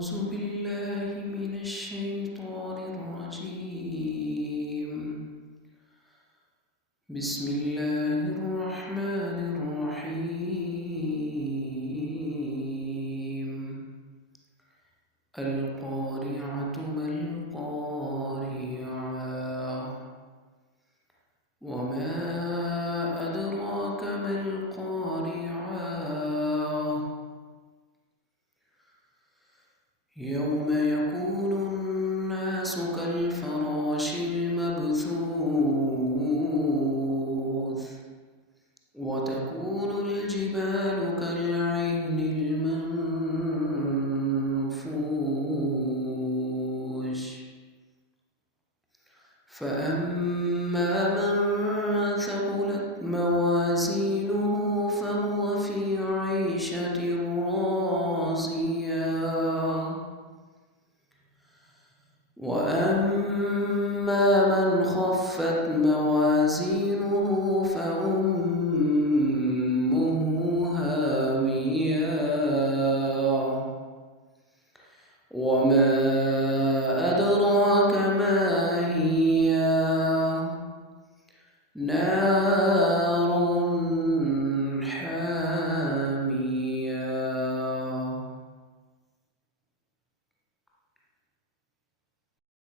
أعوذ بالله من الشيطان الرجيم. بسم الله الرحمن الرحيم. القارعة ما القارعة وما أدراك ما القارعة يوم يكون الناس كالفراش المبثوث وتكون الجبال كالعهن المنفوش فأما من ثقلت موازينه فهو في عيشة راضية وأما من خفت موازينه فأمه هاوية وما